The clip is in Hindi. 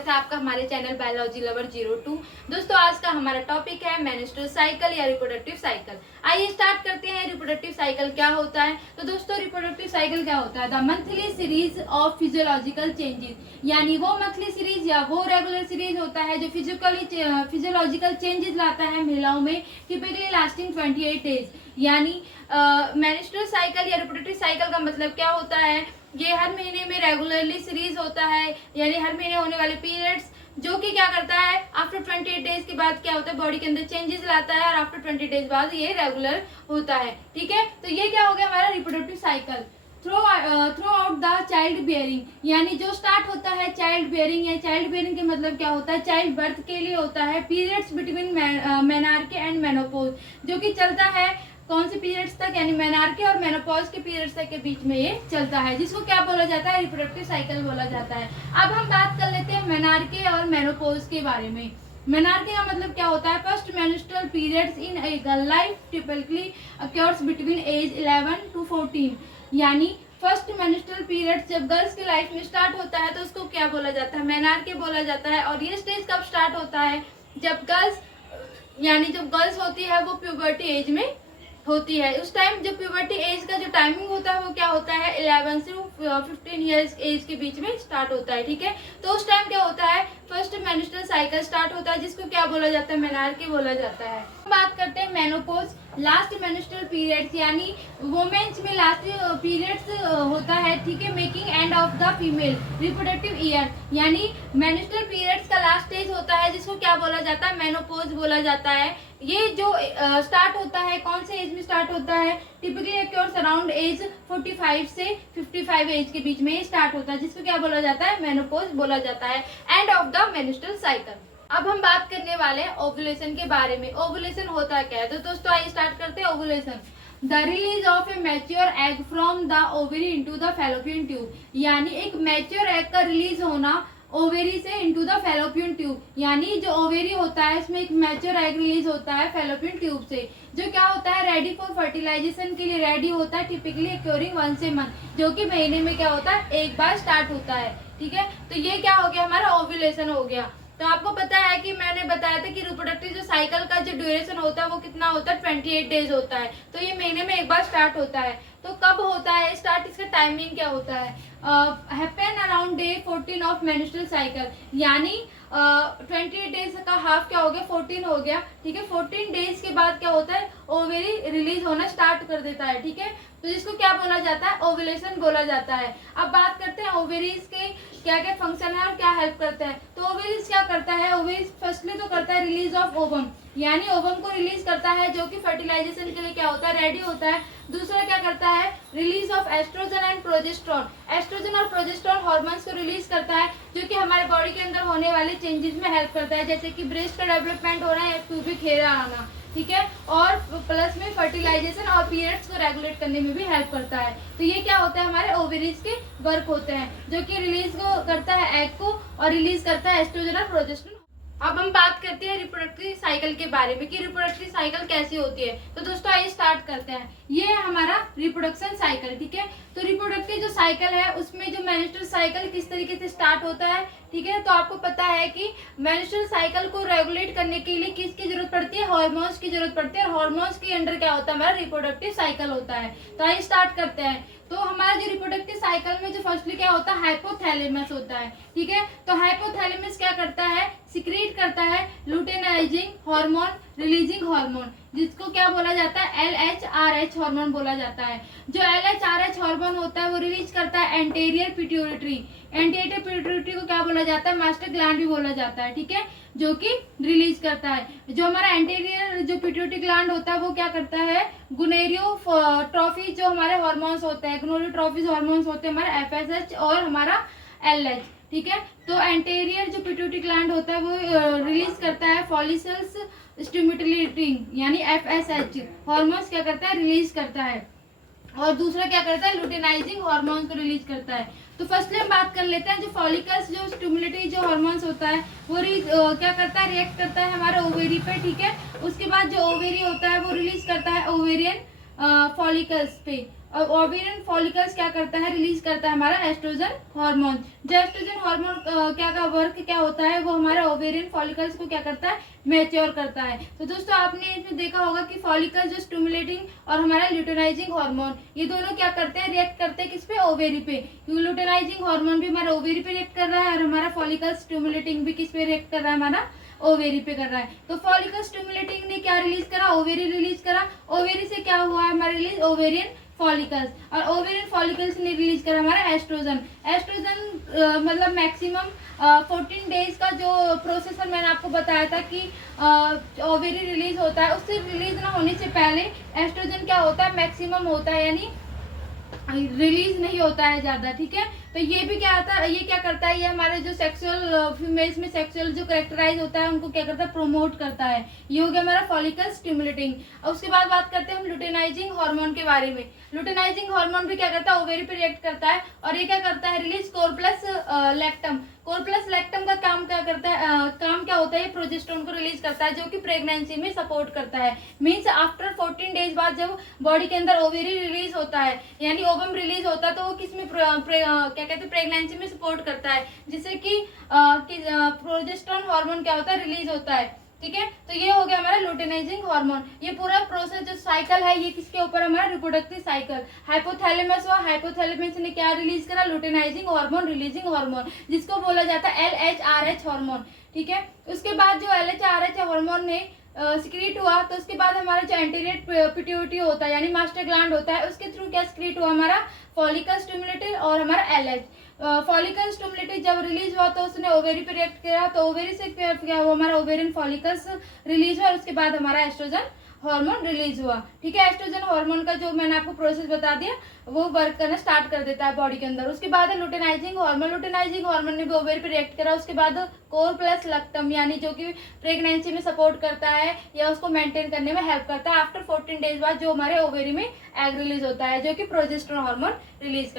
स्वागत है आपका हमारे चैनल बायोलॉजी लवर 02। दोस्तों आज का हमारा टॉपिक है मेंस्ट्रुअल साइकिल या रिप्रोडक्टिव साइकिल। आइए स्टार्ट करते हैं। रिप्रोडक्टिव साइकिल क्या होता है? तो दोस्तों रिप्रोडक्टिव साइकिल क्या होता है? The monthly series of physiological changes, यानी वो मंथली सीरीज या वो रेगुलर सीरीज होता है जो फिजियोलॉजिकल चेंजेस लाता है महिलाओं में, टिपिकली लास्टिंग 28 डेज। यानी मेंस्ट्रुअल साइकिल या रिप्रोडक्टिव साइकिल का मतलब क्या होता है? ये हर महीने में रेगुलरली सीरीज होता है, यानी हर महीने होने वाले पीरियड्स, जो कि क्या करता है आफ्टर 28 डेज के बाद क्या होता है बॉडी के अंदर चेंजेस लाता है और आफ्टर 20 डेज बाद ये रेगुलर होता है। ठीक है, तो ये क्या हो गया हमारा reproductive cycle. Through out the child bearing, यानी जो स्टार्ट होता है चाइल्ड बियरिंग, या चाइल्ड बियरिंग के मतलब क्या होता है? चाइल्ड बर्थ के लिए होता है। Periods between menarche and menopause, जो कि चलता है कौन से पीरियड्स तक? यानी मेनार्की और मेनोपॉज के पीरियड्स तक के बीच में ये चलता है, जिसको क्या बोला जाता है? रिप्रोडक्टिव साइकिल बोला जाता है। अब हम बात कर लेते हैं मेनार्की और मेनोपॉज के बारे में। मेनार्की का मतलब क्या होता है? First menstrual periods in a girl life typically occurs between age 11 to 14, यानी फर्स्ट मेंस्ट्रुअल पीरियड जब गर्ल्स की लाइफ में स्टार्ट होता है तो उसको क्या बोला जाता है? मेनार्की बोला जाता है। और ये स्टेज कब स्टार्ट होता है? जब गर्ल्स होती है वो प्यूबर्टी एज में होती है। उस टाइम जो प्यूबर्टी एज का जो टाइमिंग होता है वो क्या होता है? 11 से 15 ईयर्स एज के बीच में स्टार्ट होता है। ठीक है, तो उस टाइम क्या होता है? फर्स्ट मेंस्ट्रुअल साइकिल स्टार्ट होता है, जिसको क्या बोला जाता है? मेनार्की बोला जाता है। बात करते हैं मेनोपॉज, लास्ट मेंस्ट्रुअल पीरियड्स, यानी वुमेन्स में लास्ट पीरियड्स होता है। ठीक है, making end of the female reproductive year, यानी मेंस्ट्रुअल पीरियड्स का लास्ट स्टेज होता है, जिसको क्या बोला जाता है? मेनोपॉज बोला जाता है। ये जो स्टार्ट होता है कौन से एज में स्टार्ट होता है? टिपिकली अक्योर्स अराउंड एज 45 से 55 एज के बीच में ये स्टार्ट होता है, जिसको क्या बोला जाता है? मेनोपॉज बोला जाता है। End of the menstrual cycle. अब हम बात करने वाले हैं ओव्यूलेशन के बारे में। ओव्यूलेशन होता क्या है? तो दोस्तों आइए स्टार्ट करते हैं। Ovulation the release of A mature egg from the ovary into the fallopian tube, यानी एक मैच्योर एग का रिलीज होना ओवेरी से इनटू द फैलोपियन ट्यूब, यानी जो ओवेरी होता है इसमें एक मैच्योर एग रिलीज होता है फैलोपियन ट्यूब से, जो क्या होता है? रेडी फॉर फर्टिलाइजेशन के लिए रेडी होता है। टिपिकली अक्योरिंग वंस ए मंथ, जो कि महीने में क्या होता है? एक बार स्टार्ट होता है। ठीक है, तो ये क्या हो गया हमारा? ओव्यूलेशन हो गया। तो आपको पता है कि मैंने बताया था कि रिप्रोडक्टिव जो साइकिल का जो ड्यूरेशन होता है वो कितना होता है? 28 डेज होता है। तो ये महीने में एक बार स्टार्ट होता है। तो कब होता है स्टार्ट? इसका टाइमिंग क्या होता है? Happen around day 14 of menstrual cycle, यानी 28 डेज का हाफ क्या हो गया? 14 हो गया। ठीक है, 14 डेज के बाद क्या होता है? ओवेरी रिलीज होना स्टार्ट कर देता है। ठीक है, तो जिसको क्या बोला जाता है? ओव्यूलेशन बोला जाता है। अब बात करते हैं ओवेरीज के क्या क्या फंक्शन है और क्या हेल्प करता है। तो ओवेरीज क्या करता है? ओवेरीज फर्स्टली तो करता है रिलीज ऑफ ओवम, यानी ओवम को रिलीज करता है, जो कि फर्टिलाइजेशन के लिए क्या होता है? रेडी होता है। दूसरा क्या करता है? Release of estrogen and progesterone, estrogen और प्रोजेस्टेरोन हार्मोन्स को रिलीज करता है, जो कि हमारे बॉडी के अंदर होने वाले चेंजेस में हेल्प करता है, जैसे कि ब्रेस्ट का डेवलपमेंट होना या प्यूबिक हेयर आना। ठीक है, और प्लस में फर्टिलाइजेशन और पीरियड्स को रेगुलेट करने में भी हेल्प करता है। तो ये क्या होता है? हमारे ओवेरीज के वर्क होते हैं, जो कि रिलीज को करता है एग को और रिलीज करता है एस्ट्रोजन और प्रोजेस्टेरोन। अब हम बात करते हैं रिप्रोडक्टिव साइकिल के बारे में कि रिप्रोडक्टिव साइकिल कैसी होती है। तो दोस्तों आइए स्टार्ट करते हैं। ये है हमारा रिप्रोडक्शन साइकिल। ठीक है, तो रिप्रोडक्टिव जो साइकिल है उसमें जो मेंस्ट्रुअल साइकिल किस तरीके से स्टार्ट होता है। ठीक है, तो आपको पता है कि मेंस्ट्रुअल साइकिल को रेगुलेट करने के लिए किसकी जरूरत पड़ती है? हार्मोन्स की जरूरत पड़ती है, और हार्मोन्स के अंडर क्या होता है? हमारा रिप्रोडक्टिव साइकिल होता है। तो आइए स्टार्ट करते हैं। तो हमारा जो रिप्रोडक्टिव साइकिल में जो फर्स्टली क्या होता है? हाइपोथैलेमस होता है। ठीक है, तो हाइपोथैलेमस क्या करता है? सिक्रीट करता है लुटेनाइजिंग हार्मोन, रिलीजिंग हार्मोन, जिसको क्या बोला जाता है? LHRH हार्मोन बोला जाता है। जो LHRH हार्मोन होता है वो रिलीज करता है एंटीरियर पिट्यूटरी, एंटीरियर पिट्यूटरी को क्या बोला जाता है? मास्टर ग्लैंड भी बोला जाता है। ठीक है, जो कि रिलीज करता है। जो हमारा एंटीरियर जो पिट्यूटरी ग्लैंड होता है वो क्या करता है? गोनेरियोट्रॉफी जो हमारे हार्मोन्स होते हैं, गोनेरियोट्रॉफी हार्मोन्स होते हैं हमारा FSH और हमारा LH। ठीक है, तो एंटीरियर जो पिट्यूटरी ग्लैंड होता है वो रिलीज करता है फॉलिकल्स स्टिमुलेटिंग, यानी FSH हार्मोन्स क्या करता है? रिलीज करता है। और दूसरा क्या करता है? लुटेनाइजिंग हार्मोन्स को रिलीज करता है। तो फर्स्टली हम बात कर लेते हैं जो फॉलिकल्स जो स्टिमुलेटरी जो हार्मोन्स होता है वो क्या करता है? रिएक्ट करता है हमारे ओवेरी पे। ठीक है, उसके बाद जो ओवेरी होता है वो रिलीज करता है ओवेरियन फॉलिकल्स पे, और ओवेरियन फॉलिकल्स क्या करता है, रिलीज करता है हमारा एस्ट्रोजन हार्मोन। जो एस्ट्रोजन हार्मोन क्या का वर्क क्या होता है, वो हमारे ओवेरियन फॉलिकल्स को क्या करता है, मैच्योर करता है। तो दोस्तों आपने इसमें देखा होगा कि फॉलिकल जो स्टिमुलेटिंग और हमारा ल्यूटेनाइजिंग हार्मोन, ये दोनों क्या करते हैं, रिएक्ट करते हैं किस पे, ओवेरी पे। क्योंकि ल्यूटेनाइजिंग हार्मोन भी हमारा ओवेरी पे रिएक्ट कर रहा है और हमारा फॉलिकल स्टिमुलेटिंग भी किस पे रिएक्ट कर रहा है, हमारा ओवेरी पे कर रहा है। तो फॉलिकल स्टिमुलेटिंग ने क्या रिलीज करा, ओवेरी रिलीज करा। ओवेरी से क्या हुआ है हमारा रिलीज, ओवेरियन फॉलिकल्स, और ओवेरियन फॉलिकल्स ने रिलीज करा हमारा एस्ट्रोजन। एस्ट्रोजन मतलब मैक्सिमम 14 डेज का जो प्रोसेसर मैंने आपको बताया था कि ओवेरी रिलीज होता है, उससे रिलीज ना होने से पहले एस्ट्रोजन क्या होता है, मैक्सिमम होता है, यानी रिलीज नहीं होता है ज्यादा। ठीक है, तो ये भी क्या आता है, ये क्या करता है, ये हमारे जो सेक्सुअल फीमेल्स में सेक्सुअल जो कैरेक्टराइज होता है उनको क्या करता है, प्रोमोट करता है। ये हो गया हमारा फॉलिकल स्टिमुलेटिंग। और उसके बाद बात करते हैं हम लुटेनाइजिंग हार्मोन के बारे में। लुटेनाइजिंग हार्मोन भी क्या करता है, ओवेरी पे रिएक्ट करता है और ये क्या करता है, रिलीज कोरप्लस लैक्टम। कोरप्लस लैक्टम का काम क्या करता है, काम क्या होता है, ये प्रोजेस्टेरोन को रिलीज करता है जो कि प्रेगनेंसी में सपोर्ट करता है। मीन्स आफ्टर 14 डेज बाद जब बॉडी के अंदर ओवेरी रिलीज होता है, यानी ओवम रिलीज होता है, तो वो किसमें क्या कहते हैं, प्रेगनेंसी में सपोर्ट करता है, जिससे कि प्रोजेस्टेरोन हार्मोन क्या होता है, रिलीज होता है। ठीक है, तो ये हो गया हमारा लुटेनाइजिंग हार्मोन। ये पूरा प्रोसेस जो साइकिल है, ये किसके ऊपर, हमारा रिप्रोडक्टिव साइकिल। हाइपोथैलेमस हुआ, हाइपोथैलेमस ने क्या रिलीज करा, लुटेनाइजिंग हार्मोन, रिलीजिंग हार्मोन, जिसको बोला जाता है LHRH हार्मोन। ठीक है, उसके बाद जो LHRH हार्मोन ने सिक्रीट हुआ, तो उसके बाद हमारा जो एंटीरियर पिट्यूटरी होता है, यानी मास्टर ग्लैंड होता है, उसके थ्रू क्या सिक्रीट हुआ, हमारा फॉलिकल स्टिमुलेटर और हमारा LH। फॉलिकल स्टिमुलेटर जब रिलीज हुआ तो उसने ओवेरी पे रिएक्ट किया, तो ओवेरी से क्या हुआ, हमारा ओवेरियन फॉलिकल्स रिलीज हुआ और उसके बाद हमारा एस्ट्रोजन हार्मोन रिलीज हुआ। ठीक है, एस्ट्रोजन हार्मोन का जो मैंने आपको प्रोसेस बता दिया, वो वर्क करना स्टार्ट कर देता है बॉडी के अंदर। उसके बाद है लुटेनाइजिंग हार्मोन। लुटेनाइजिंग हार्मोन ने भी ओवेरी पे रिएक्ट करा, उसके बाद कोर प्लस लक्टम, यानी जो कि प्रेगनेंसी में सपोर्ट करता है या उसको मेंटेन करने में हेल्प करता है। आफ्टर 14 डेज बाद जो हमारे ओवेरी में एग रिलीज होता है, जो कि प्रोजेस्टेरोन हार्मोन रिलीज करता है।